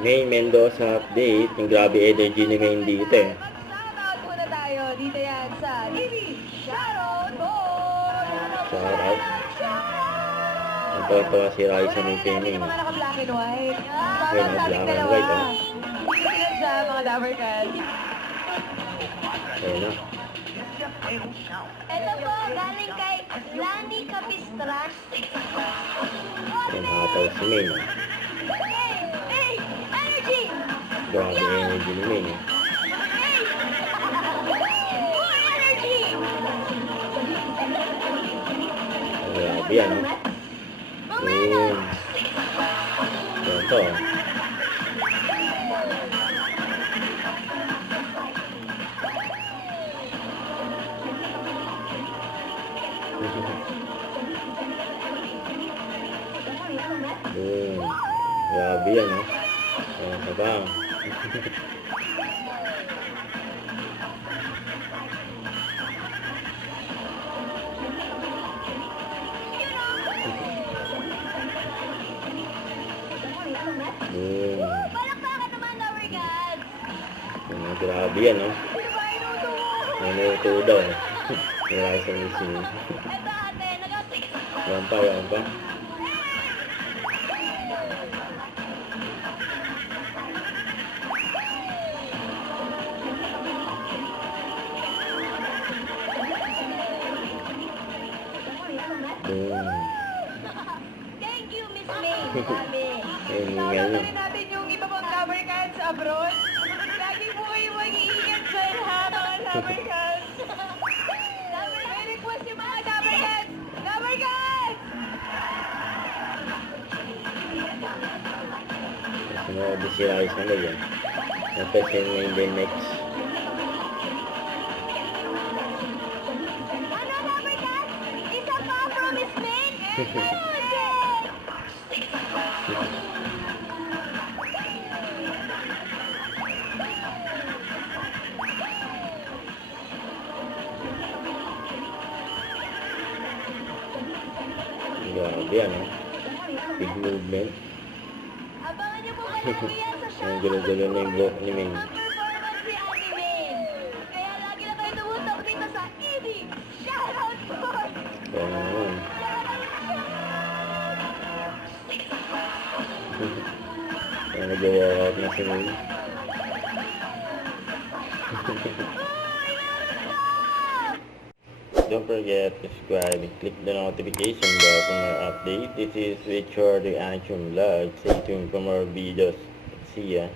May Mendoza update. Yung grabe energy ni Main dito eh. Mag-shoutout muna tayo. Dito yan sa TV Shoutout Boy! Shoutout. Nagpapatawa si Raisa ng Unahin natin Penning. yung mga naka-black and white. Ayun, Mga sa ating black and dalawa. white, oh. Tingnan siya, mga Dabber Cats. Ayun na. Ito po, galing kay Lani Capistran. Ayun, hataw si Main. Hey! Energy! Grabe energy ni Main eh. Hey! More energy! Grabe yan oh. Ayun. Ayun to oh. Boom. Grabe yan oh. Ayun ka ba? Boom. Palakpakan naman, Dabber Cats! Ayun, grabe yan oh. Nanuto daw. Wala sa missing. Ito ate, nag-six. Yan pa, yan pa. Boom. Thank you, Miss May. Sabi. Ayun, Shoutout yan na yun. rin natin yung iba pang Dabber Cats abroad. Lagi po kayo mag-iingat dyan ha, mga Dabber Cats. May request yung mga Dabber Cats! Dabber Cats! Sinabi si Raisa na yan. Napasin na yung then next. Ano, Dabber Cats? Isa pa from Miss May? Grabe yan oh. Big movement. Abangan niyo po kayo yan sa show. Ang gulo-gulo na yung buhok ni Ming. Ang performance ni Ate May. Kaya lagi na kayo tumutok dito sa ED Shoutout Boy! Ganun. Kaya nag-walkout na si Ming. Don't forget to subscribe and click the notification bell for more updates. This is Richard the Action Vlog. Stay tuned for more videos. See ya.